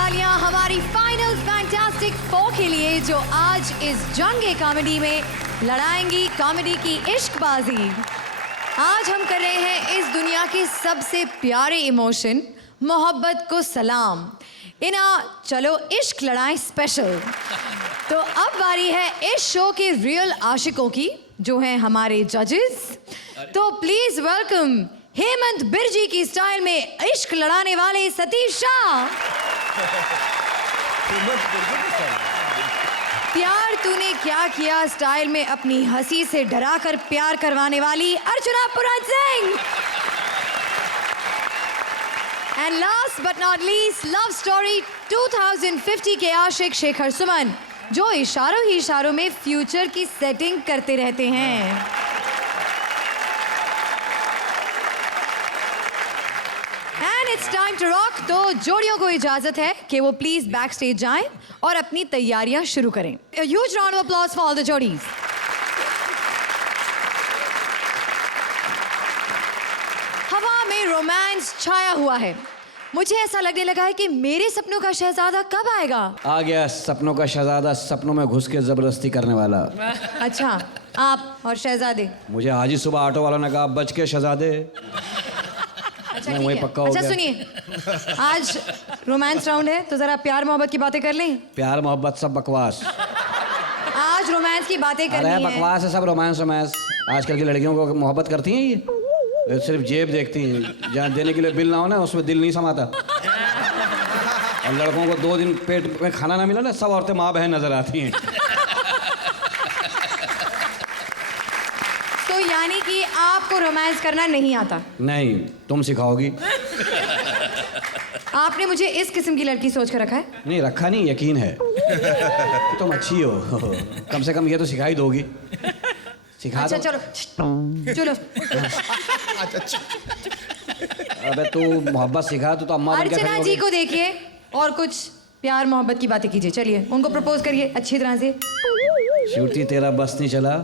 तालियां हमारी final fantastic 4 के लिए जो आज इस जंग कॉमेडी में लड़ाएंगी कॉमेडी की इश्कबाजी। आज हम कर रहे हैं इस दुनिया के सबसे प्यारे इमोशन मोहब्बत को सलाम। इना चलो इश्क लड़ाएं स्पेशल। तो अब बारी है इस शो के रियल आशिकों की जो हैं हमारे जजेस। तो प्लीज वेलकम हेमंत बिरजी की स्टाइल में इश्क लड़ाने वाले सतीश शाह। प्यार तूने क्या किया स्टाइल में अपनी हंसी से डराकर प्यार करवाने वाली Archana Puran Singh. And last but not least love story 2050 के आशिक शेखर सुमन जो इशारों ही इशारों में फ्यूचर की सेटिंग करते रहते हैं। And it's time to rock. तो जोड़ियों को इजाजत है कि वो प्लीज बैक स्टेज जाएं और अपनी तैयारियां शुरू करें। A huge round of applause for all the जोड़ीज। हवा में रोमांस छाया हुआ है। मुझे ऐसा लगने लगा है कि मेरे सपनों का शहजादा कब आएगा। आ गया सपनों का शहजादा, सपनों में घुस के जबरदस्ती करने वाला। अच्छा, आप और शहजादे। मुझे आज ही सुबह ऑटो वालों ने कहा बच के शहजादे। अच्छा, मैं ठीक वही है। पक्का हो अच्छा गया। सुनिए, आज रोमांस राउंड है तो जरा प्यार मोहब्बत की बातें कर लें। प्यार मोहब्बत सब बकवास। आज रोमांस की बातें करनी अरे है। बकवास है सब, रोमांस रोमांस। आजकल की लड़कियों को मोहब्बत करती हैं ये सिर्फ जेब देखती हैं। जहाँ देने के लिए बिल ना हो ना उसमें दिल नहीं समाता। और लड़कों को 2 दिन पेट में खाना ना मिला ना सब औरतें माँ बहन नजर आती हैं। तो यानी कि आपको रोमांस करना नहीं आता। नहीं, तुम सिखाओगी। आपने मुझे इस किस्म की लड़की सोच कर रखा है। नहीं रखा नहीं, यकीन है तुम अच्छी हो। कम से कम ये तो सिखाई दोगी। सिखा अच्छा दो। चलो चलो। अबे तू मोहब्बत सिखा तो अम्मा बन के खड़ी अर्चना होगी। जी को देखिए और कुछ प्यार मोहब्बत की बातें कीजिए। चलिए उनको प्रपोज करिए अच्छी तरह से। श्रुति तेरा बस नहीं चला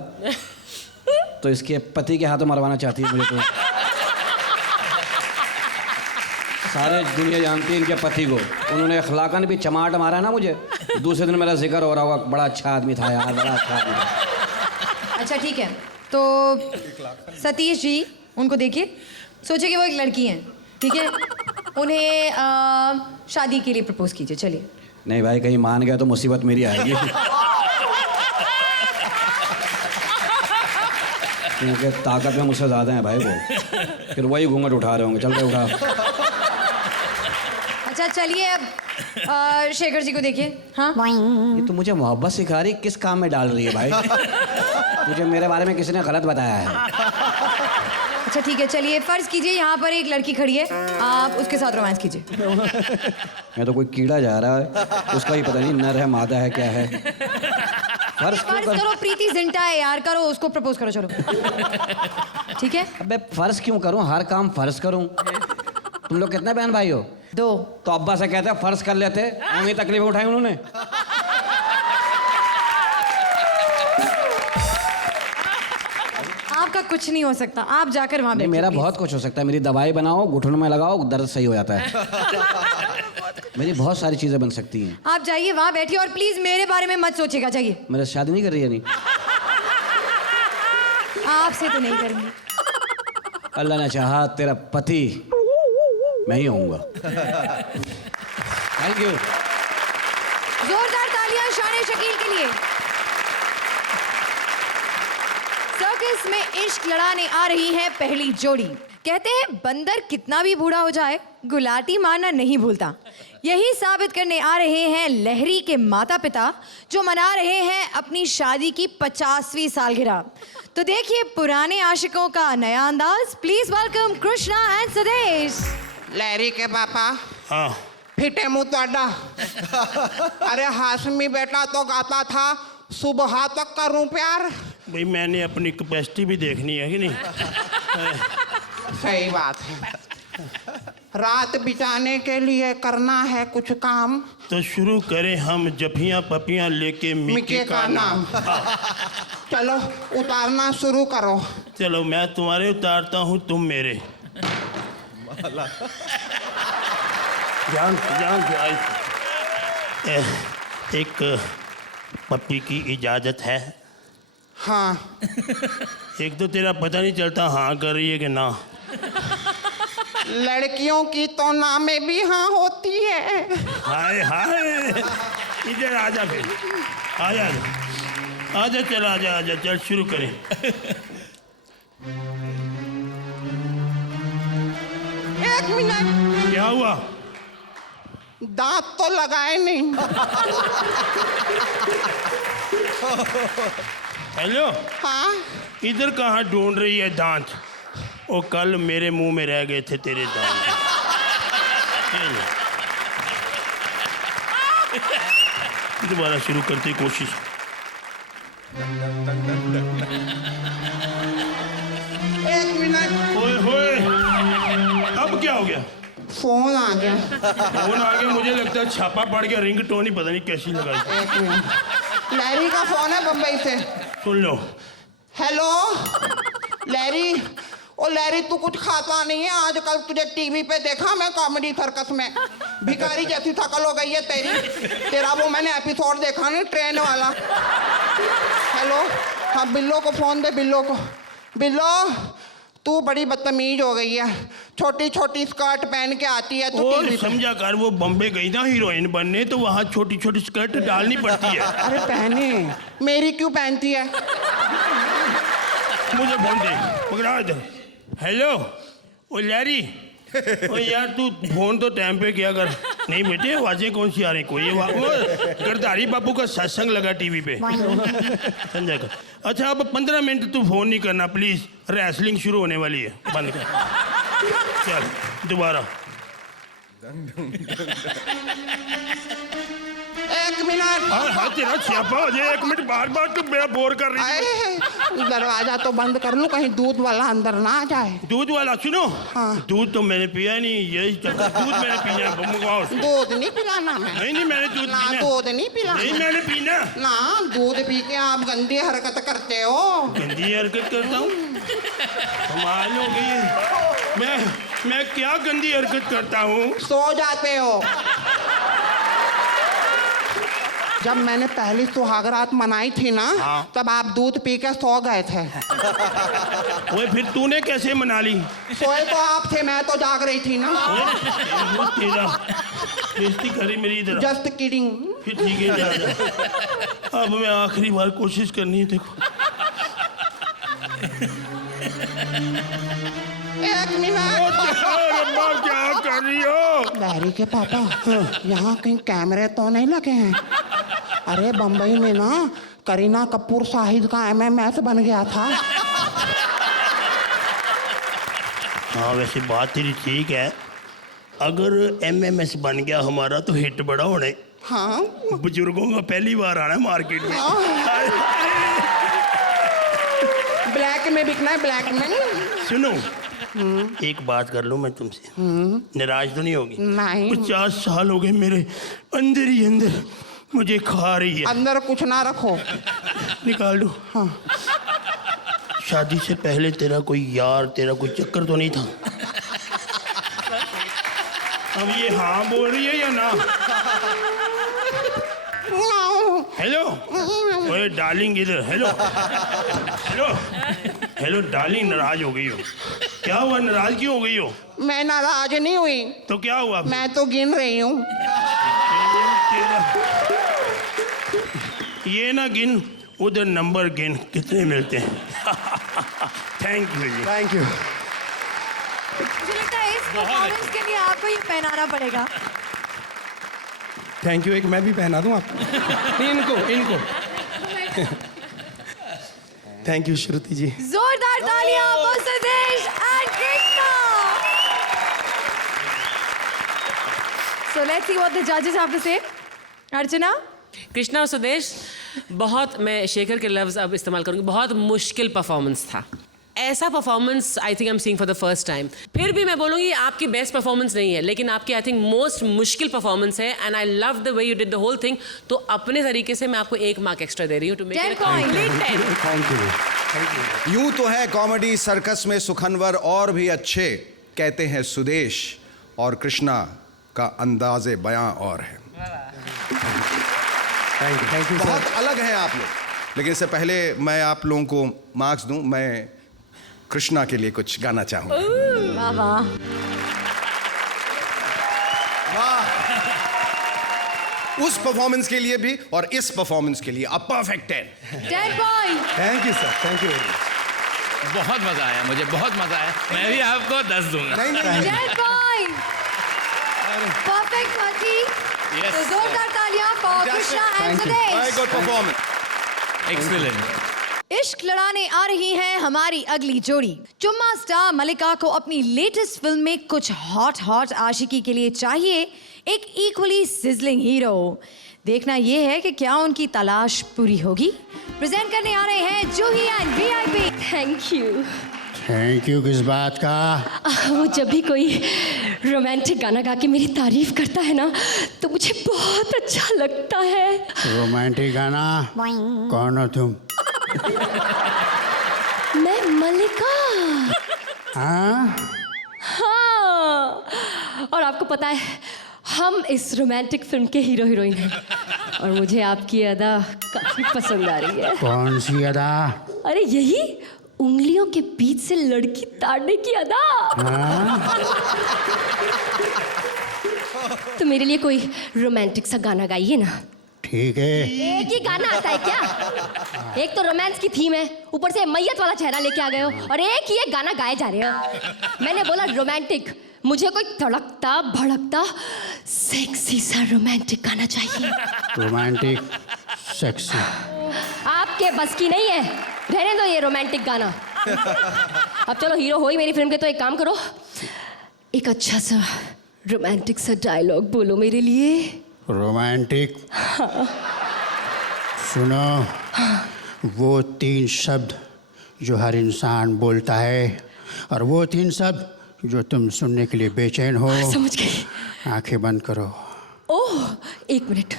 तो इसके पति के हाथों मरवाना चाहती है मुझे तो। सारे दुनिया जानती है इनके पति को। उन्होंने अखलाकन भी चमाट मारा ना मुझे। दूसरे दिन मेरा जिक्र हो रहा होगा बड़ा अच्छा आदमी था यार, बड़ा अच्छा आदमी था। अच्छा ठीक है, तो सतीश जी उनको देखिए, सोचिए कि वो एक लड़की हैं, ठीक है। उन्हें शादी के लिए प्रपोज कीजिए। चलिए। नहीं भाई, कहीं मान गया तो मुसीबत मेरी आएगी। क्योंकि ताकत में मुझसे ज़्यादा है भाई वो। फिर वही घूंघट उठा रहे होंगे। चल के उठा। अच्छा चलिए अब शेखर जी को देखिए। हाँ ये तो मुझे मोहब्बत सिखा रही, किस काम में डाल रही है भाई? मुझे मेरे बारे में किसी ने गलत बताया है। अच्छा ठीक है, चलिए फर्ज कीजिए यहाँ पर एक लड़की खड़ी है, आप उसके साथ रोमांस कीजिए। मैं तो कोई कीड़ा जा रहा है, उसका ही पता नहीं नर है मादा है क्या है। फर्ज करो प्रीति जिंटा है यार, करो उसको प्रपोज करो। चलो ठीक है। अबे फर्ज क्यों करूं, हर काम फर्ज करूं? तुम लोग कितने बहन भाई हो? 2। तो अब्बा से कहते हैं फर्ज कर लेते। हमें तकलीफ उठाई उन्होंने। आपका कुछ नहीं हो सकता, आप जाकर वहां नहीं, बैठिए। मेरा please। बहुत कुछ हो सकता है। मेरी दवाई बनाओ, घुटनों में लगाओ, दर्द सही हो जाता है। मेरी बहुत सारी चीजें बन सकती हैं। आप जाइए वहां बैठिए और प्लीज मेरे बारे में मत सोचिएगा। जाइए। मेरे से शादी नहीं कर रही है? नहीं, आपसे तो नहीं करेंगे। अल्लाह ने चाहा तेरा पति मैं ही होऊंगा। Thank you. जोरदार तालियां शान शकील के लिए। सर्कस में इश्क लड़ाने आ रही है पहली जोड़ी। कहते हैं बंदर कितना भी बूढ़ा हो जाए गुलाटी मारना नहीं भूलता। यही साबित करने आ रहे हैं लहरी के माता पिता जो मना रहे हैं अपनी शादी की 50वीं सालगिरह। तो देखिए पुराने आशिकों का नया अंदाज। Please welcome Krishna and Sudesh. Lehri के पापा। हाँ। फिटे मुंह तोड़ा। अरे हाशमी बेटा तो गाता था सुबह तक करूं प्यार। भाई मैंने अपनी कैपेसिटी भी देखनी है कि नहीं? सही बात है। रात बिताने के लिए करना है कुछ काम। तो शुरू करें हम जफियां पपियां लेके मिके का नाम। चलो उतारना शुरू करो। चलो मैं तुम्हारे उतारता हूँ, तुम मेरे। जान जान से आई। एक पप्पी की इजाज़त है? हाँ। एक तो तेरा पता नहीं चलता हाँ कर रही है कि ना। लड़कियों की तो ना में भी हाँ होती है। हाय हाय, इधर आजा फिर, आजा आजा, चल आजा आजा, चल शुरू करें। एक मिनट, क्या हुआ? दांत तो लगाए नहीं। हेलो, हाँ, इधर कहाँ ढूंढ रही है दांत? वो कल मेरे मुंह में रह गए थे तेरे दांत। दोबारा शुरू करते कोशिश। एक मिनट, ओए होए, अब क्या हो गया? फोन आ गया। फोन आ गया, मुझे लगता है छापा पड़ गया, रिंग टोन ही पता नहीं कैसी लगाई। एक मिनट, लैरी का फोन है बम्बई से। सुन लो। हेलो लैरी, ओ लैरी तू कुछ खाता नहीं है आजकल, तुझे टीवी पे देखा मैं कॉमेडी सर्कस में, भिखारी जैसी शकल हो गई है तेरी। तेरा वो मैंने एपिसोड देखा नहीं, ट्रेन वाला। हेलो, हाँ बिल्लो को फोन दे, बिल्लो को। बिल्लो, तू बड़ी बदतमीज हो गई है, छोटी छोटी स्कर्ट पहन के आती है तू और टीवी पे। समझा कर, वो बम्बे गई ना हीरोइन बनने, तो वहाँ छोटी छोटी स्कर्ट डालनी पड़ती है। अरे पहने, मेरी क्यों पहनती है? मुझे फोन दे, पकड़ा इधर। हेलो, ओ लैरी, ओ यार तू फोन तो टाइम पे किया कर। नहीं बेटे, आवाजें कौन सी आ रही? कोई गिरधारी बाबू का सत्संग लगा टीवी पे, समझा कर। अच्छा अब 15 मिनट तू फोन नहीं करना प्लीज, रेसलिंग शुरू होने वाली है, बंद कर। चल दोबारा। एक मिनट, हाँ तेरा छापा हो जाए, 1 मिनट, बार बार तू मेरा बोर कर रही है। आए, दरवाजा तो बंद कर लूं, कहीं दूध वाला अंदर ना आ जाए। दूध वाला? सुनो, हाँ। दूध तो मैंने पिया नहीं, यही दूध मैंने पीना है, मंगवाओ। दूध नहीं पिलाना मैं। नहीं मैंने दूध ना पीना। दूध नहीं पिलाना। नहीं मैंने पीना। ना दूध पी के आप गंदी हरकत करते हो। गंदी हरकत करता हूँ? कमाल हो गई है। मैं क्या गंदी हरकत करता हूँ? सो जाते हो। जब मैंने पहली सुहागरात मनाई थी ना, हाँ। तब आप दूध पी के सो गए थे। ओए फिर तूने कैसे मना ली? सोए तो आप थे, मैं तो जाग रही थी ना। ओए, तेरा बेइज्जती करी मेरी इधर। Just kidding. फिर ठीक है, जा जा। अब मैं आखिरी बार कोशिश करनी है, देखो। एक मिनट, अम्मा क्या कर रही हो? लैरी के पापा, यहाँ कहीं कैमरे तो नहीं लगे हैं? अरे बम्बई में ना करीना कपूर शाहिद का MMS बन गया था। हाँ वैसे बात तेरी ठीक है, अगर MMS बन गया हमारा तो हिट बड़ा होने। हाँ, बुजुर्गों का पहली बार आना है मार्केट में। ब्लैक में बिकना है, ब्लैक में। सुनो, एक बात कर लूं मैं तुमसे, नाराज तो नहीं होगी? नहीं। 50 साल हो गए मेरे अंदर ही अंदर मुझे खा रही है। अंदर कुछ ना रखो। निकाल दो। हाँ। शादी से पहले तेरा कोई यार, तेरा कोई चक्कर तो नहीं था? अब ये हाँ बोल रही है या ना? हेलो, ओए डार्लिंग इधर। हेलो हेलो हेलो डार्लिंग, नाराज हो गई हो? क्या हुआ, नाराज क्यों हो गई हो? मैं नाराज नहीं हुई, तो क्या हुआ फिर? मैं तो गिन रही हूँ। ये ना गिन, उधर नंबर गिन, कितने मिलते हैं। थैंक यू जी। Thank you. मुझे लगता है इस परफॉर्मेंस के लिए आपको ये पहनाना पड़ेगा। Thank you. एक मैं भी पहना दूं आपको? नहीं, इनको थैंक यू श्रुति जी। जोरदार तालियां for Sudesh and Krishna. So let's see what the judges have to say. अर्चना? कृष्णा और सुदेश, बहुत, मैं शेखर के लफ्ज़ अब इस्तेमाल करूँगी, बहुत मुश्किल परफॉर्मेंस था। ऐसा performance I think I am seeing for the first time. फिर भी मैं बोलूँगी आपकी बेस्ट परफॉर्मेंस नहीं है, लेकिन आपकी आई थिंक मोस्ट मुश्किल परफॉर्मेंस है, and I love the way you did the whole thing. तो अपने तरीके से मैं आपको 1 मार्क एक्स्ट्रा दे रही हूँ to make 10 it points. Complete 10। Thank you. यूं तो है कॉमेडी सर्कस में सुखनवर और भी अच्छे, कहते हैं सुदेश, और कृष्णा का अंदाज़े बयां और है। Thank you sir. बहुत अलग हैं आप लोग। लेकिन इससे पहले मैं आप लोगों को मार्क्स दूं, मैं कृष्णा के लिए कुछ गाना चाहूंगा। वाह वाह। उस परफॉर्मेंस के लिए भी और इस परफॉर्मेंस के लिए अ perfect 10। 10 point. Thank you sir, thank you very much. बहुत मजा आया, मुझे बहुत मजा आया। मैं भी आपको 10 दूंगा। 10 पॉइंट। परफेक्ट माची। Yes, तो जोरदार तालियां for Krishna and very Sudesh. Good performance. Excellent. इश्क लड़ाने आ रही है हमारी अगली जोड़ी। चुम्मा स्टार मलिका को अपनी लेटेस्ट फिल्म में कुछ हॉट आशिकी के लिए चाहिए एक इक्वली सिजलिंग हीरो। देखना यह है कि क्या उनकी तलाश पूरी होगी। प्रेजेंट करने आ रहे हैं Juhi and VIP. Thank you. Thank you किस बात का? वो जब भी कोई रोमांटिक गाना गा के मेरी तारीफ करता है ना तो मुझे बहुत अच्छा लगता है। रोमांटिक गाना? कौन हो तुम? मैं मलिका। हाँ? हाँ, और आपको पता है हम इस रोमांटिक फिल्म के हीरो हीरोइन हैं और मुझे आपकी अदा काफी पसंद आ रही है। कौन सी अदा? अरे यही उंगलियों के बीच से लड़की ताड़ने की अदा। हाँ? तो मेरे लिए कोई रोमांटिक सा गाना गाइए ना। ठीक है। एक ही गाना आता है क्या? एक तो रोमांस की थीम है, ऊपर से मैयत वाला चेहरा लेके आ गए हो और एक ही एक गाना गाए जा रहे हो। मैंने बोला रोमांटिक, मुझे कोई तड़कता भड़कता सेक्सी सा रोमांटिक गाना चाहिए। Romantic sexy? आपके बस की नहीं है, रहने दो ये रोमांटिक गाना। अब चलो हीरो हो ही मेरी फिल्म के, तो एक काम करो, एक अच्छा सा रोमांटिक सा डायलॉग बोलो मेरे लिए। रोमांटिक? सुनो, वो 3 शब्द जो हर इंसान बोलता है और वो 3 शब्द जो तुम सुनने के लिए बेचैन हो। समझ गई। आंखें बंद करो। ओह, 1 मिनट।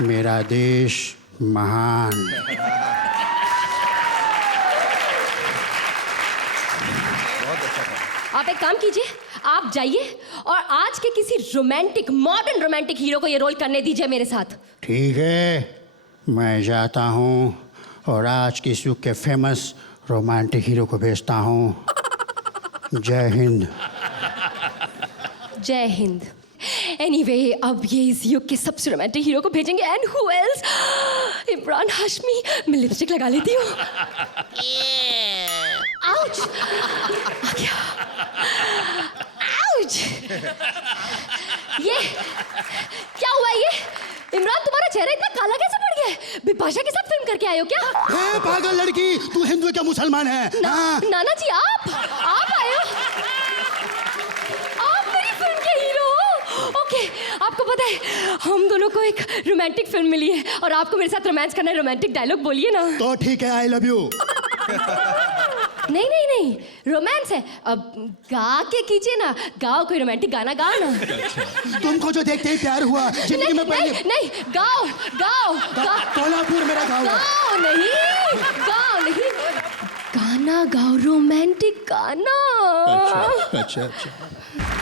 मेरा देश महान। आप एक काम कीजिए, आप जाइए और आज के किसी रोमांटिक मॉडर्न रोमांटिक हीरो को ये रोल करने दीजिए मेरे साथ। ठीक है, मैं जाता हूँ और आज के युग के फेमस रोमांटिक हीरो को भेजता हूँ। जय हिंद। जय हिंद। एनीवे, अब ये इस युग के सबसे रोमांटिक हीरो को भेजेंगे। And who else? Imran Hashmi. मैं लिपस्टिक लगा लेती हूँ। आउच! आ गया। आउच! ये क्या हुआ? ये इमरान, तुम्हारा चेहरा इतना काला कैसे पड़ गया है? बिपाशा के साथ फिल्म करके आए हो क्या? ए, पागल लड़की, तू हिंदू क्या मुसलमान है? हाँ? नाना जी, आप आए हो? आप मेरी फिल्म के हीरो हो? ओके, आपको पता है हम दोनों को एक रोमांटिक फिल्म मिली है और आपको मेरे साथ रोमांस करना है। रोमांटिक डायलॉग बोलिए ना। तो ठीक है, आई लव यू। नहीं नहीं नहीं, रोमांस है। अब गा के कीजिए ना, गाओ कोई रोमांटिक गाना, गाओ ना। तुमको जो देखते ही प्यार हुआ जिंदगी में पहले। नहीं नहीं, गाओ गाओ गाओ। कोल्हापुर मेरा गाँव है। गाओ नहीं, गाओ नहीं, गाना गाओ, रोमांटिक गाना। अच्छा।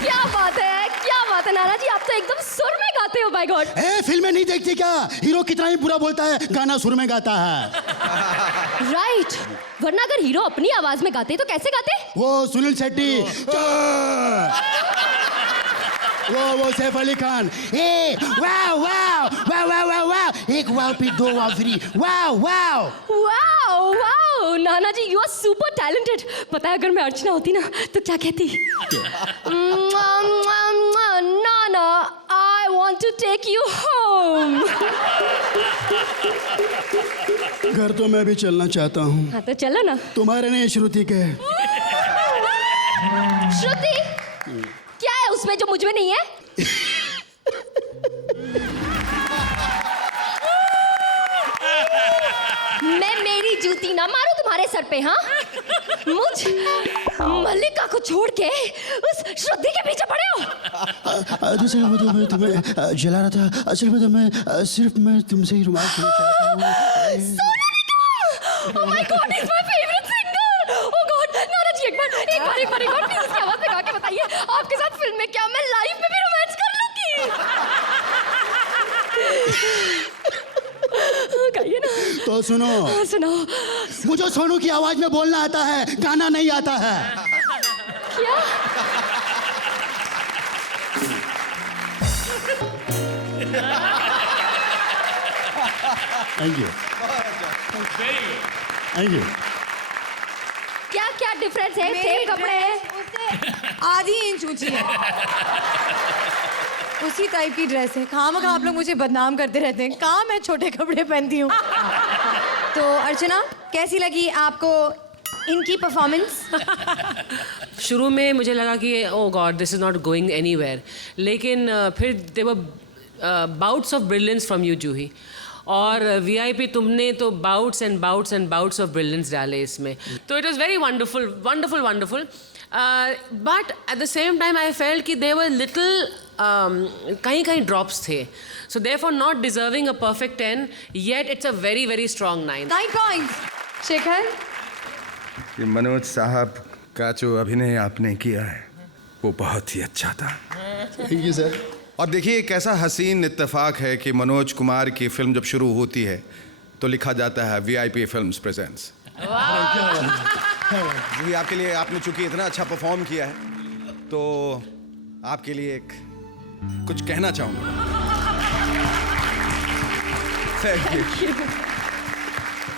क्या बात है, क्या बात है नाना जी, आप तो एकदम सुर में गाते हो। Bye God. ए, फिल्में नहीं देखती क्या? हीरो कितना ही बुरा बोलता है, गाना सुर में गाता है। राइट, वरना अगर हीरो अपनी आवाज में गाते तो कैसे गाते? वो सुनील शेट्टी, वो सैफ अली खान। ए, वाव वाव वाव वाव वाव वाव, एक वाव पे 2 वाव free. Wow wow wow wow, Nana ji you are super talented. पता है अगर मैं अर्चना होती ना तो क्या कहती? नाना, I want to take you home. घर तो मैं भी चलना चाहता हूँ। हाँ तो चलो ना। तुम्हारे नहीं, श्रुति के। श्रुति क्या है उसमें जो मुझ में नहीं है? मैं मेरी जूती ना मारूं तुम्हारे सर पे। हाँ, मुझ मल्लिका को छोड़ के उस श्रुति के पीछे पड़े हो। दूसरे वो तो मैं तुम्हें जला रहा था। असल में तो मैं तुमसे ही रोमांस करना चाहता हूँ। Sonu Nigam, oh my god, is my favourite singer. Oh god, Nana ji एक बार प्लीज उसकी आवाज में गा के बताइए, आपके साथ फिल्म में क्या मैं लाइव में भी रोमांस कर लूंगी? गाइए ना। तो सुनो, हाँ, सुनाओ। मुझे सोनू की आवाज में बोलना आता है, गाना नहीं आता है। क्या? Thank you, thank you. क्या क्या डिफरेंस है? सेम कपड़े हैं। उससे आधी इंच ऊंची है, उसी टाइप की ड्रेस है। खामखा आप लोग मुझे बदनाम करते रहते हैं, कहाँ मैं छोटे कपड़े पहनती हूँ। तो अर्चना, कैसी लगी आपको इनकी परफॉर्मेंस? शुरू में मुझे लगा कि O god this is not going anywhere, लेकिन फिर there were bouts of brilliance from you Juhi, और वीआईपी तुमने तो bouts and bouts and bouts of brilliance डाले इसमें, तो it was very wonderful wonderful wonderful. But at the same time I felt कि there were little कहीं कहीं ड्रॉप्स थे, so therefore not deserving a perfect 10, yet it's a very very strong 9 points. Shekhar, ये मनोज साहब का जो अभिनय आपने किया है वो बहुत ही अच्छा था। Thank you sir. और देखिए एक ऐसा हसीन इत्तेफाक है कि मनोज कुमार की फिल्म जब शुरू होती है तो लिखा जाता है वीआईपी फिल्म्स प्रेजेंट्स। जी आपके लिए, आपने चूंकि इतना अच्छा परफॉर्म किया है तो आपके लिए एक कुछ कहना चाहूँगा। Thank you.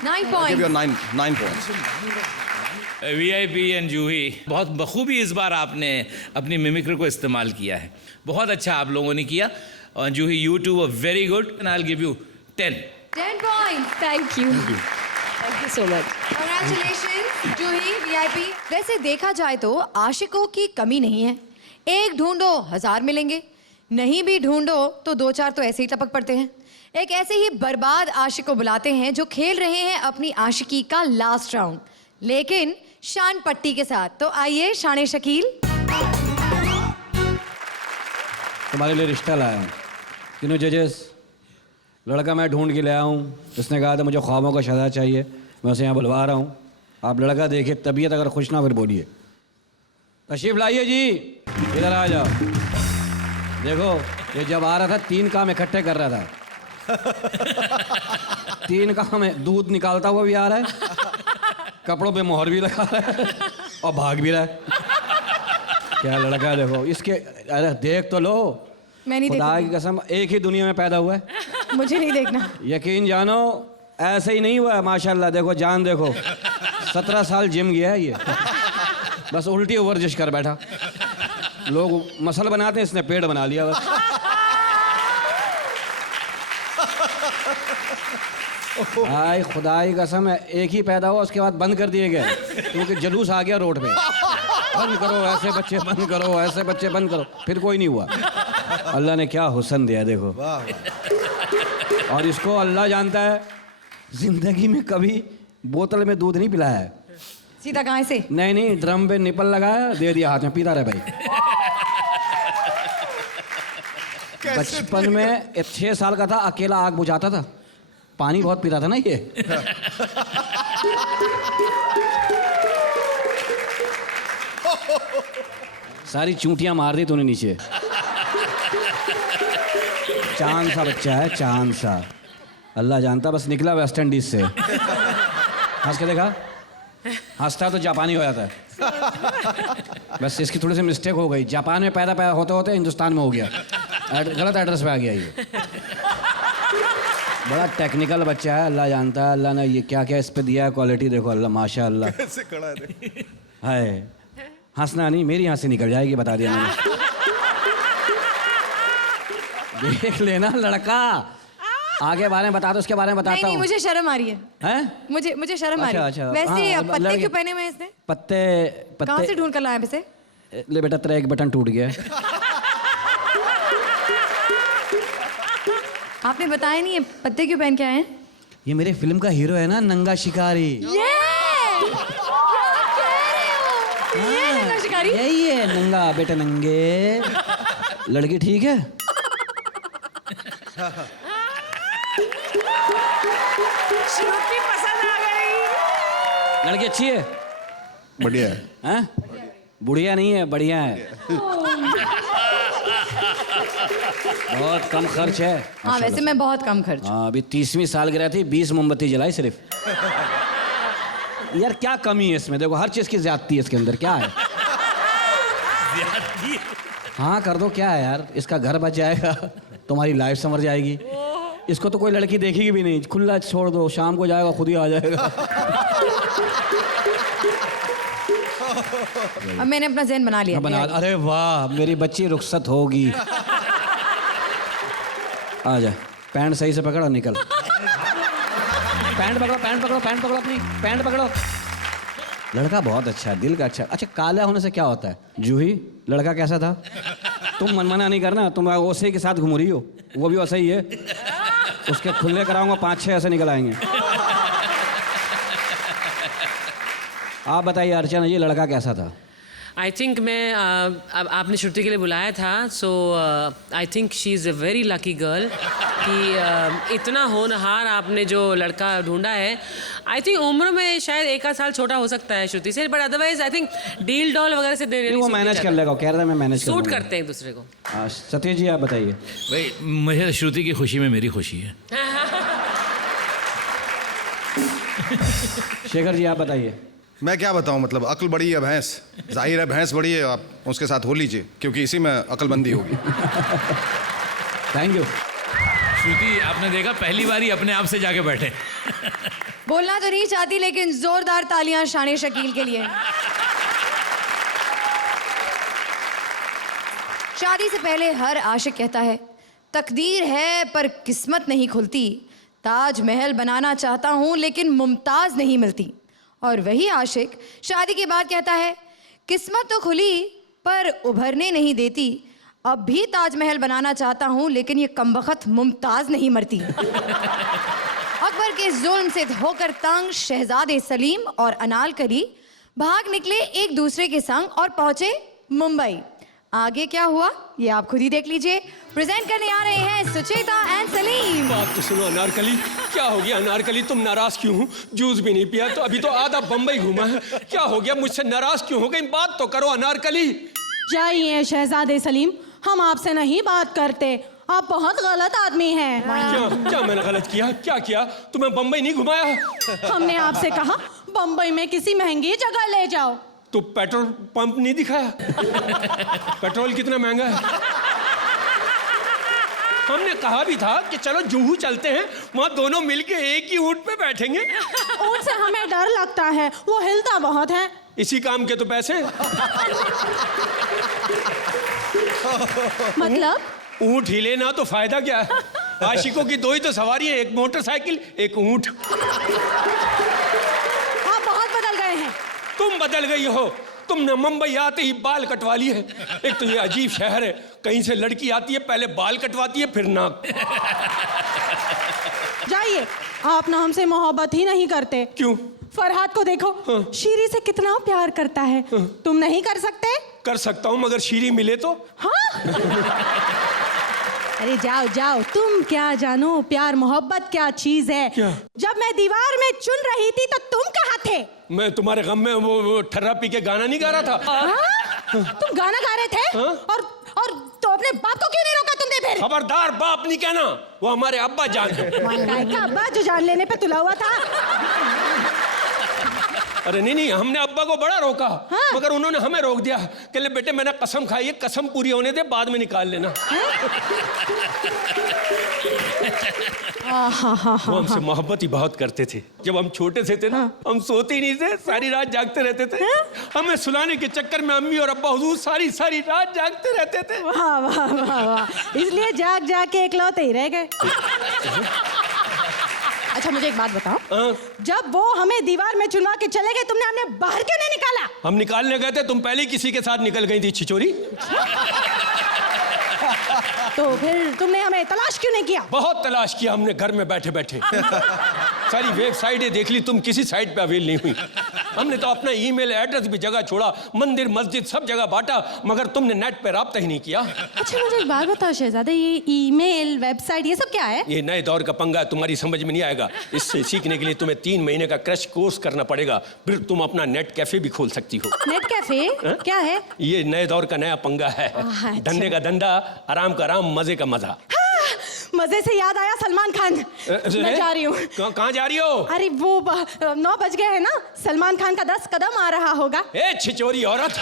9 give your points. 9 points। VIP and Juhi, बहुत बखूबी इस बार आपने अपनी मिमिक्री को इस्तेमाल किया है, बहुत अच्छा आप लोगों ने किया। और Juhi, you too were very good and I will give you 10 points. Thank you, thank you so much. Congratulations Juhi, VIP. वैसे देखा जाए तो आशिकों की कमी नहीं है, एक ढूंढो 1000 मिलेंगे, नहीं भी ढूंढो तो 2-4 तो ऐसे ही टपक पड़ते हैं। एक ऐसे ही बर्बाद आशिक को बुलाते हैं जो खेल रहे हैं अपनी आशिकी का लास्ट राउंड, लेकिन शान पट्टी के साथ। तो आइए शाने शकील, तुम्हारे लिए रिश्ता लाया हूँ। तीनों जजेस, लड़का मैं ढूंढ के लाया हूँ, उसने कहा था मुझे ख्वाबों का शहज़ादा चाहिए, मैं उसे यहाँ बुलवा रहा हूँ। आप लड़का देखिए, तबीयत अगर खुश ना फिर बोलिए। तशरीफ लाइए जी, इधर आ जाओ। देखो ये जब आ रहा था 3 काम इकट्ठे कर रहा था। 3 काम है, दूध निकालता हुआ भी आ रहा है, कपड़ों पे मोहर भी लगा रहा है और भाग भी रहा है। क्या लड़का है देखो इसके, अरे देख तो लो, मैं नहीं खुदा की देखूंगी, कसम एक ही दुनिया में पैदा हुआ है। मुझे नहीं देखना। यकीन जानो ऐसे ही नहीं हुआ है, माशाल्लाह। देखो जान देखो, 17 साल जिम गया है ये, बस उल्टी वर्जिश कर बैठा। लोग मसल बनाते हैं, इसने पेट बना लिया बस। हाय खुदा की कसम है, एक ही पैदा हुआ, उसके बाद बंद कर दिए गए क्योंकि जुलूस आ गया रोड पे। बंद करो ऐसे बच्चे, बंद करो ऐसे बच्चे, बंद करो, फिर कोई नहीं हुआ। अल्लाह ने क्या हुस्न दिया देखो। और इसको अल्लाह जानता है, जिंदगी में कभी बोतल में दूध नहीं पिलाया है। सीधा गाय से? नहीं नहीं, ड्रम पे निपल लगाया, दे दिया हाथ में, पीता रहे भाई। बचपन में 6 साल का था, अकेला आग बुझाता था, पानी बहुत पीता था ना ये। सारी चूंटियां मार दी तूने नीचे। चांद सा बच्चा है, चांद सा। अल्लाह जानता, बस निकला वेस्ट इंडीज से। हंस के देखा, हंसता तो जापानी हो जाता है। बस इसकी थोड़ी सी मिस्टेक हो गई, जापान में पैदा होते होते हिंदुस्तान में हो गया, गलत एड्रेस पे आ गया ये। बड़ा टेक्निकल बच्चा है, अल्लाह जानता है। अल्लाह ने ये क्या क्या इस पे दिया है, क्वालिटी देखो अल्लाह, माशाअल्लाह। कैसे खड़ा है हाय, हंसना नहीं, मेरी हंसी निकल जाएगी, बता दिया मैंने। देख लेना लड़का, आगे बारे में बता दो, उसके बारे में बताता नहीं, हूँ। मुझे शर्म आ रही है। हैं? मुझे शर्म आ रही है। अच्छा, वैसे हाँ, पत्ते लड़के- क्यों पहने हुए हैं इसने? पत्ते कहाँ से ढूंढ कर लाया इसे? ले बेटा, तेरा एक बटन टूट गया है। आपने बताया नहीं, ये पत्ते क्यों पहन के आए हैं? ये मेरे फिल्म का हीरो है ना, नंगा शिकारी। ये नंगा शिकारी? यही है नंगा, बेटे नंगे। लड़की ठीक है? श्रुति पसंद आ गई। लड़की अच्छी है? बढ़िया है। हैं? बुढ़िया नहीं है, बढ़िया है। बहुत कम खर्च है। हाँ वैसे मैं बहुत कम खर्च। हाँ अभी 30वीं सालगिरह थी, 20 मोमबत्ती जलाई सिर्फ। यार क्या कमी है इसमें? देखो हर चीज की ज्यादती है इसके अंदर, क्या है? हाँ कर दो, क्या है यार? इसका घर बच जाएगा, तुम्हारी लाइफ संवर जाएगी। इसको तो कोई लड़की देखेगी भी नहीं, खुला छोड़ दो, शाम को जाएगा खुद ही आ जाएगा। अब मैंने अपना ज़हन बना लिया। बना, अरे वाह मेरी बच्ची रुखसत होगी। आ जा, पैंट सही से पकड़ो, निकल। पैंट पकड़ो, पैंट पकड़ो, पैंट पकड़ो, अपनी पैंट पकड़ो। लड़का बहुत अच्छा है, दिल का अच्छा। अच्छा काला होने से क्या होता है? जूही लड़का कैसा था? तुम मनमाना नहीं करना, तुम ओसे के साथ घूम रही हो, वो भी वैसा ही है। उसके खुले कराऊंगा, 5-6 ऐसे निकल आएंगे। आप बताइए अर्चना जी, लड़का कैसा था? आई थिंक मैं अब आपने श्रुति के लिए बुलाया था, so I think she is a very lucky girl कि इतना होनहार आपने जो लड़का ढूंढा है। आई थिंक उम्र में शायद 1 साल छोटा हो सकता है श्रुति से, but otherwise I think deal doll वगैरह से दे वो मैनेज कर लेगा, कह रहा है मैं मैनेज कर सूट करते हैं एक दूसरे को। सतीश जी आप बताइए। भाई मुझे श्रुति की खुशी में मेरी खुशी है। शेखर जी आप बताइए। मैं क्या बताऊं, मतलब अक्ल बड़ी है भैंस, जाहिर है भैंस बड़ी है, आप उसके साथ हो लीजिए क्योंकि इसी में अक्लबंदी होगी। Thank you. श्रुति आपने देखा पहली बार ही अपने आप से जाके बैठे। बोलना तो नहीं चाहती लेकिन जोरदार तालियां शान शकील के लिए। शादी से पहले हर आशिक कहता है तकदीर है पर किस्मत नहीं खुलती, ताजमहल बनाना चाहता हूं लेकिन मुमताज नहीं मिलती। और वही आशिक शादी के बाद कहता है किस्मत तो खुली पर उभरने नहीं देती, अब भी ताजमहल बनाना चाहता हूं लेकिन ये कमबख्त मुमताज नहीं मरती। अकबर के जुल्म से होकर तंग शहजादे सलीम और अनारकली भाग निकले एक दूसरे के संग और पहुंचे मुंबई। आगे क्या हुआ ये आप खुद ही देख लीजिए। प्रेजेंट करने आ रहे हैं सुचेता एंड सलीम। बात तो सुनो अनारकली, क्या हो गया अनारकली? तुम नाराज क्यों हो? जूस भी नहीं पिया तो अभी तो आधा बम्बई घूमा है, क्या हो गया? मुझसे नाराज क्यों हो गई? बात तो करो अनारकली। जाइए शहजादे सलीम, हम आपसे नहीं बात करते, आप बहुत गलत आदमी हैं। क्या मैंने गलत किया? क्या किया? तुम्हें बम्बई नहीं घुमाया? हमने आपसे कहा बम्बई में किसी महंगी जगह ले जाओ, तो पेट्रोल पंप नहीं दिखाया? पेट्रोल कितना महंगा है? हमने कहा भी था कि चलो जुहू चलते हैं, वहाँ दोनों मिलके एक ही ऊंट पे बैठेंगे। ऊंट से हमें डर लगता है, वो हिलता बहुत है। इसी काम के तो पैसे। मतलब ऊंट हिले ना तो फायदा क्या है? आशिकों की 2 ही तो सवारी है, एक मोटरसाइकिल एक ऊंट। आप बहुत बदल गए हैं। तुम बदल गई हो, तुमने मुंबई आते ही बाल कटवा लिए हैं। एक तो ये अजीब शहर है, कहीं से लड़की आती है पहले बाल कटवाती है फिर नाक। जाइए, आप ना हमसे मोहब्बत ही नहीं करते। क्यों? फरहाद को देखो, शीरी से कितना प्यार करता है, तुम नहीं कर सकते? कर सकता हूँ मगर शीरी मिले तो। हाँ? अरे जाओ जाओ, तुम क्या जानो प्यार मोहब्बत क्या चीज है। क्या? जब मैं दीवार में चुन रही थी तो तुम कहाँ थे? मैं तुम्हारे गम में वो ठर्रा पी के गाना नहीं गा रहा था। हाँ? तुम गाना गा रहे थे? हाँ? और तो अपने बाप को क्यों नहीं रोका तुमने फिर? खबरदार बाप नहीं कहना, वो हमारे अब्बा जान है। का अब्बा जो जान लेने पे तुला हुआ था। अरे नहीं, हमने अब्बा को बड़ा रोका। हाँ? मगर उन्होंने हमें रोक दिया कि ले बेटे मैंने कसम खाई है, कसम पूरी होने दे, बाद में निकाल लेना। वो हमसे मोहब्बत ही बहुत करते थे। जब हम छोटे से थे ना, हम सोते ही नहीं थे, सारी रात जागते रहते थे। हमें सुलाने के चक्कर में अम्मी और अब्बा हुजूर सारी रात जागते रहते थे। वाह वाह वाह वाह, इसलिए जाग जाग के इकलौते ही रह गए। अच्छा मुझे एक बात बताओ, जब वो हमें दीवार में चुनवा के चले गए, तुमने हमें बाहर क्यों नहीं निकाला? हम निकालने गए थे, तुम पहले ही किसी के साथ निकल गई थी छिचोरी। तो फिर तुमने हमें तलाश क्यों नहीं किया? बहुत तलाश किया हमने घर में बैठे बैठे। सारी वेबसाइटें देख ली, तुम किसी साइट पे अवेल नहीं हुई। हमने तो अपना ईमेल एड्रेस भी जगह छोड़ा, मंदिर मस्जिद सब जगह बांटा, मगर तुमने नेट पे राब्ता ही नहीं किया। अच्छा मुझे एक बात बताओ शहजादे, ये ईमेल वेबसाइट ये सब क्या है? ये नए दौर का पंगा है, तुम्हारी समझ में नहीं आएगा। इससे सीखने के लिए तुम्हें 3 महीने का क्रैश कोर्स करना पड़ेगा, फिर तुम अपना नेट कैफे भी खोल सकती हो। नेट कैफे क्या है? ये नए दौर का नया पंगा है। अच्छा। धंधे का धंधा, आराम का आराम, मजे का मजा। मजे से याद आया, सलमान खान मैं जा रही हूँ। कहाँ जा रही हो? अरे वो 9 बज गए हैं ना, सलमान खान का 10 कदम आ रहा होगा। ए छिचोरी औरत,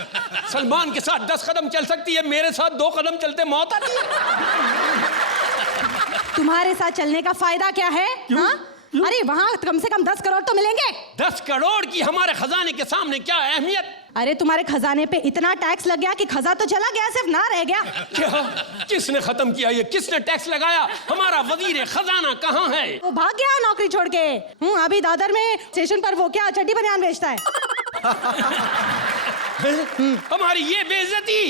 सलमान के साथ 10 कदम चल सकती है, मेरे साथ 2 कदम चलते मौत आती है। तुम्हारे साथ चलने का फायदा क्या है? हाँ? अरे वहाँ कम से कम 10 करोड़ तो मिलेंगे। 10 करोड़ की हमारे खजाने के सामने क्या अहमियत? अरे तुम्हारे खजाने पे इतना टैक्स लग गया कि खजा तो चला गया, सिर्फ ना रह गया। क्या? किसने खत्म किया ये? किसने टैक्स लगाया? हमारा वजीर खजाना कहाँ है? वो भाग गया नौकरी छोड़ के। अभी दादर में स्टेशन पर वो क्या चड्डी बनियान बेचता है। हमारी ये बेइज्जती,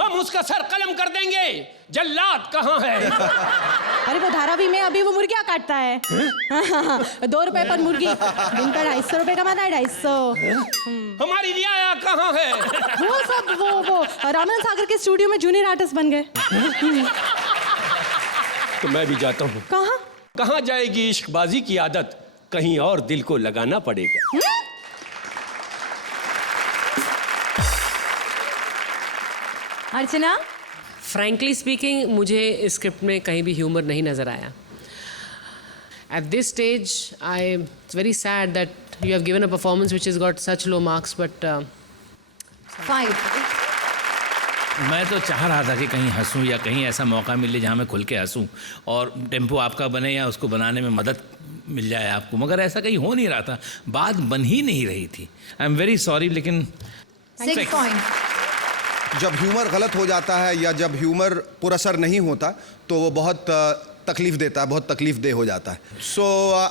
हम उसका सर कलम कर देंगे। जल्लाद कहाँ है? अरे वो धारावी में अभी वो मुर्गियाँ काटता है। 2 रुपए पर मुर्गी, दिन का 250 रुपए कमाता है। 250। हमारी रियाया कहाँ है? वो सब वो रामन सागर के स्टूडियो में जूनियर आर्टिस्ट बन गए। तो मैं भी जाता हूँ। कहाँ? कहाँ जाएगी इश्कबाजी की आदत, कहीं और दिल को लगाना पड़ेगा। अर्चना, फ्रैंकली स्पीकिंग मुझे स्क्रिप्ट में कहीं भी ह्यूमर नहीं नज़र आया। At this stage I it's very sad that you have given a performance which has got such low marks, but 5। मैं तो चाह रहा था कि कहीं हंसूं या कहीं ऐसा मौका मिले जहां मैं खुल के हंसूं और टेम्पो आपका बने या उसको बनाने में मदद मिल जाए आपको, मगर ऐसा कहीं हो नहीं रहा था, बात बन ही नहीं रही थी। आई एम वेरी सॉरी, लेकिन 6 पॉइंट। जब ह्यूमर गलत हो जाता है या जब ह्यूमर पुरअसर नहीं होता तो वो बहुत तकलीफ देता है, बहुत तकलीफ दे हो जाता है। So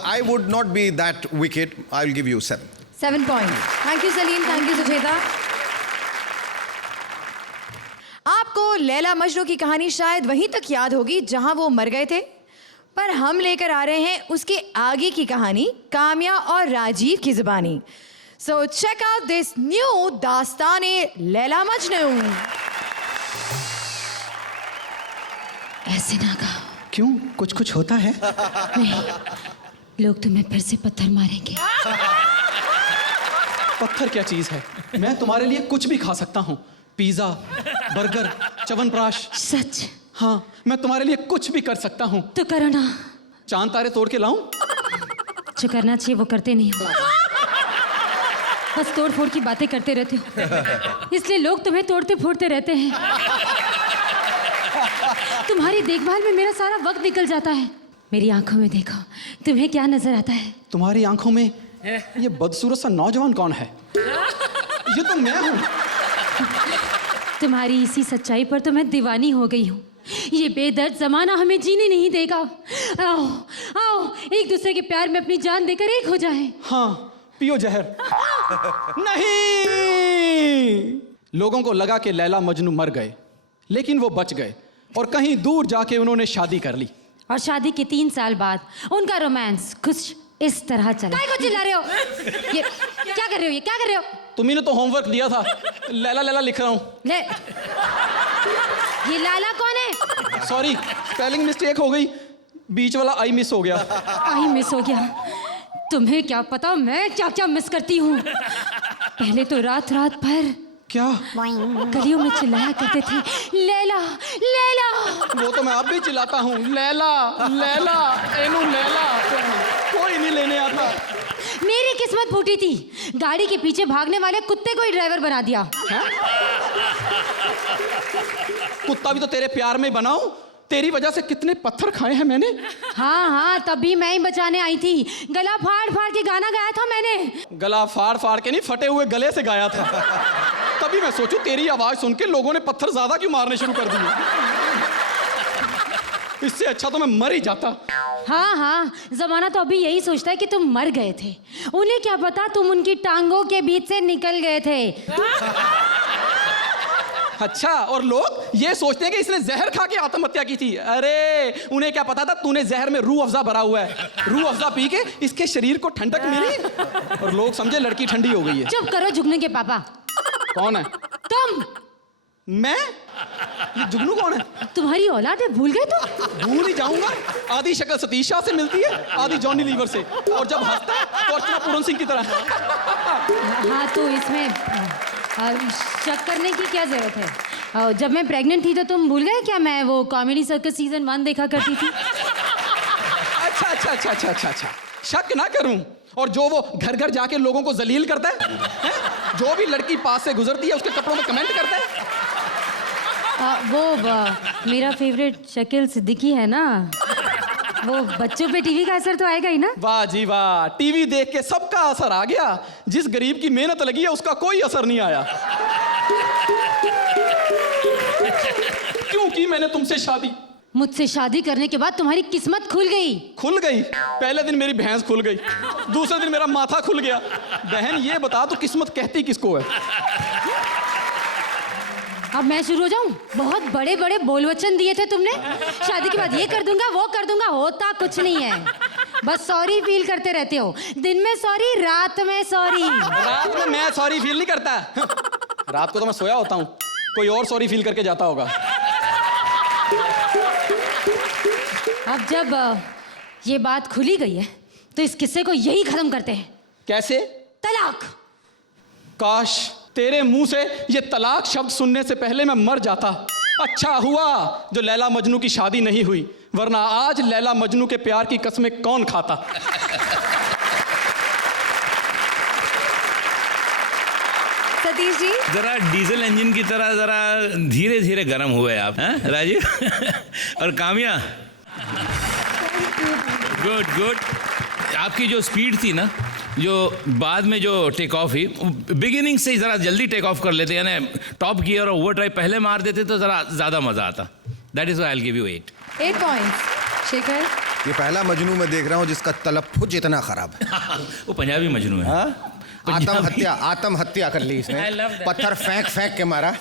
I would not be that wicked, I will give you 7 point. Thank you Salim, thank you Sucheta. आपको लैला मजनू की कहानी शायद वहीं तक याद होगी जहां वो मर गए थे, पर हम लेकर आ रहे हैं उसके आगे की कहानी, काम्या और राजीव की जुबानी। So check out this new Dastane Laila Majnu. ऐसे ना कहा। क्यों, कुछ कुछ होता है? नहीं, लोग तुम्हें फिर से पत्थर मारेंगे। पत्थर क्या चीज है? मैं तुम्हारे लिए कुछ भी खा सकता हूँ, पिज्जा, बर्गर, च्यवनप्राश। सच? हाँ, मैं तुम्हारे लिए कुछ भी कर सकता हूँ। तो करो ना। चांद तारे तोड़ के लाऊं? जो करना चाहिए वो करते नहीं हो, बस तोड़ फोड़ की बातें करते रहते हो, इसलिए लोग तुम्हें तोड़ते फोड़ते रहते हैं। तुम्हारी देखभाल में मेरा सारा वक्त निकल जाता है। मेरी आंखों में देखो, तुम्हें क्या नजर आता है? तुम्हारी आंखों में ये बदसूरत सा नौजवान कौन है? ये तो मैं हूँ। तुम्हारी इसी सच्चाई पर तो मैं दीवानी हो गई हूँ। ये बेदर्द जमाना हमें जीने नहीं देगा। आओ आओ, एक दूसरे के प्यार में अपनी जान देकर एक हो जाए। हाँ, पियो जहर। नहीं, लोगों को लगा कि लैला मजनू मर गए, लेकिन वो बच गए और कहीं दूर जाके उन्होंने शादी कर ली। और शादी के 3 साल बाद उनका रोमांस कुछ इस तरह चला। काय को चिल्ला रहे हो? ये क्या कर रहे हो? ये क्या कर रहे हो? तुम्ही ने तो होमवर्क दिया था। लैला लैला लिख रहा हूँ। ले, ये लाला कौन है? सॉरी, स्पेलिंग मिस्टेक हो गई, बीच वाला आई मिस हो गया। आई मिस हो गया? तुम्हें क्या पता मैं क्या क्या मिस करती हूँ। पहले तो रात रात भर क्या गलियों में चिल्लाया करते थे, लैला लैला। वो तो मैं अब भी चिल्लाता हूँ, लैला लैला, एनू लैला। कोई नहीं लेने आता। मेरी किस्मत फूटी थी, गाड़ी के पीछे भागने वाले कुत्ते को ही ड्राइवर बना दिया। है? कुत्ता भी तो तेरे प्यार में बनाऊं? तेरी वजह से कितने पत्थर खाए हैं मैंने। हाँ हाँ, तभी मैं ही बचाने आई थी। गला फाड़ फाड़ के गाना गाया था मैंने। गला फाड़ फाड़ के नहीं, फटे हुए गले से गाया था। तभी मैं सोचूं तेरी आवाज सुन के लोगों ने पत्थर ज्यादा क्यों मारने शुरू कर दिए। इससे अच्छा तो मैं मर ही जाता। हाँ हाँ, जमाना तो अभी यही सोचता है कि तुम मर गए थे। उन्हें क्या पता तुम उनकी टांगों के बीच से निकल गए थे। अच्छा, और लोग ये सोचते हैं कि इसने जहर खा के आत्महत्या की थी। अरे उन्हें क्या पता था तूने जहर में रूह अफ़ज़ा भरा हुआ है। रूह अफ़ज़ा पी के इसके शरीर को ठंडक मिली और लोग समझे लड़की ठंडी हो गई है। चुप करो जुगनू के पापा। कौन है? तुम। मैं? ये जुगनू कौन है? तुम्हारी औलाद है, भूल गए तुम? भूल ही जाऊंगा। आधी शक्ल सतीश शाह से मिलती है, आधी जॉनी लीवर से, और जब हंसता है तो अर्चना पूरन सिंह की तरह। हाँ तो इसमें शक करने की क्या जरूरत है? जब मैं प्रेग्नेंट थी तो तुम भूल गए क्या मैं वो कॉमेडी सर्कस सीजन 1 देखा करती थी? अच्छा अच्छा अच्छा अच्छा अच्छा अच्छा, शक ना करूं। और जो वो घर घर जाके लोगों को जलील करता है? जो भी लड़की पास से गुजरती है उसके कपड़ों में कमेंट करता है। मेरा फेवरेट शकील सिद्दीकी है ना, वो बच्चों पे टीवी का असर तो आएगा ही ना। वाह जी वाह, टीवी देख के सबका असर आ गया। जिस गरीब की मेहनत लगी है उसका कोई असर नहीं आया। क्यों की मैंने तुमसे शादी? मुझसे शादी करने के बाद तुम्हारी किस्मत खुल गई। खुल गई? पहले दिन मेरी भैंस खुल गई, दूसरे दिन मेरा माथा खुल गया। बहन ये बता तो किस्मत कहती किसको है? अब मैं शुरू हो जाऊं? बहुत बड़े बड़े बोल वचन दिए थे तुमने, शादी के बाद ये कर दूंगा वो कर दूंगा, होता कुछ नहीं है। बस सॉरी फील करते रहते हो, दिन में सॉरी, रात में सॉरी। रात में मैं सॉरी फील नहीं करता। रात को तो मैं सोया होता हूँ, कोई और सॉरी फील करके जाता होगा। अब जब ये बात खुली गई है तो इस किस्से को यही खत्म करते हैं। कैसे? तलाक। काश तेरे मुंह से ये तलाक शब्द सुनने से पहले मैं मर जाता। अच्छा हुआ जो लैला मजनू की शादी नहीं हुई, वरना आज लैला मजनू के प्यार की कसमें कौन खाता। सतीश जी, जरा डीजल इंजन की तरह जरा धीरे धीरे गर्म हुए आप, हैं राजीव? और काम्या, गुड गुड। आपकी जो स्पीड थी ना, जो बाद में जो टेक ऑफ हुई, बिगिनिंग से ही ज़रा जल्दी टेक ऑफ कर लेते, यानी टॉप गियर और ओवर ड्राइव पहले मार देते तो ज़रा ज़्यादा मज़ा आता। That is why I will give you 8 points. Shekhar, ये पहला मजनू मैं देख रहा हूँ जिसका तलफ्फुज इतना खराब है। वो पंजाबी मजनू है। हाँ? आत्महत्या कर ली इसने, पत्थर फेंक फेंक के मारा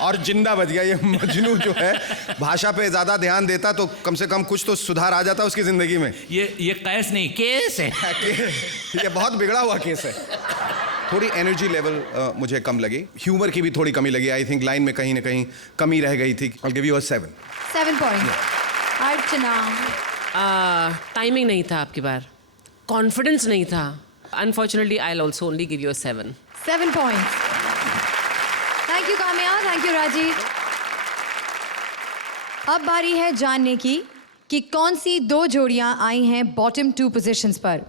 और जिंदा बच गया। ये मजनू जो है भाषा पे ज्यादा ध्यान देता तो कम से कम कुछ तो सुधार आ जाता उसकी जिंदगी में। ये कैस नहीं, केस है। ये बहुत बिगड़ा हुआ केस है। थोड़ी एनर्जी लेवल मुझे कम लगी, ह्यूमर की भी थोड़ी कमी लगी। आई थिंक लाइन में कहीं ना कहीं कमी रह गई थी। I'll give you a 7 points. Archana, timing नहीं था आपकी बार, कॉन्फिडेंस नहीं था। Unfortunately, I'll also only give you a 7. 7 points. Thank you Kamya, thank you Rajiv. अब बारी है जानने की कि कौन सी 2 जोड़ियां आई हैं बॉटम 2 पोजीशंस पर।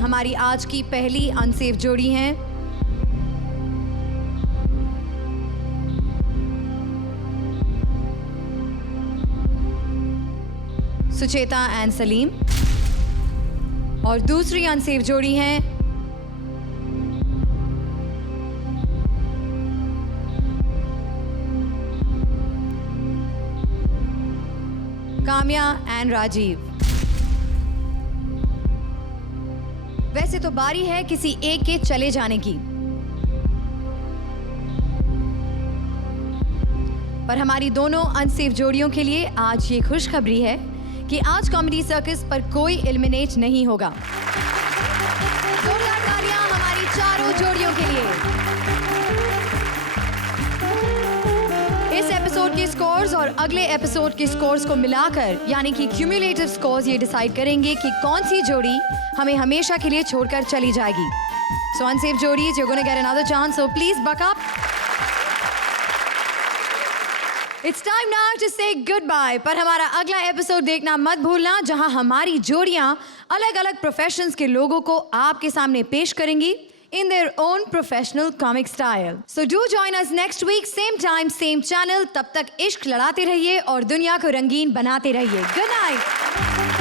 हमारी आज की पहली अनसेफ जोड़ी हैं सुचेता एंड सलीम, और दूसरी अनसेफ जोड़ी हैं काम्या एंड राजीव। वैसे तो बारी है किसी एक के चले जाने की, पर हमारी दोनों अनसेफ जोड़ियों के लिए आज ये खुशखबरी है कि आज कॉमेडी सर्कस पर कोई एलिमिनेट नहीं होगा। जोरदार तालियां हमारी चारों जोड़ियों के लिए। इस एपिसोड के स्कोर्स और अगले एपिसोड के स्कोर्स को मिलाकर, यानी कि क्यूमुलेटिव स्कोर्स, ये डिसाइड करेंगे कि कौन सी जोड़ी हमें हमेशा के लिए छोड़कर चली जाएगी। सो अनसेफ जोड़ीज, you're gonna get another chance, so please buck up. It's time now to say goodbye, पर हमारा अगला एपिसोड देखना मत भूलना, जहां हमारी जोड़ियां अलग अलग प्रोफेशंस के लोगों को आपके सामने पेश करेंगी in their own professional comic style. So do join us next week, same time, same channel. तब तक इश्क लड़ाते रहिए और दुनिया को रंगीन बनाते रहिए। Good night.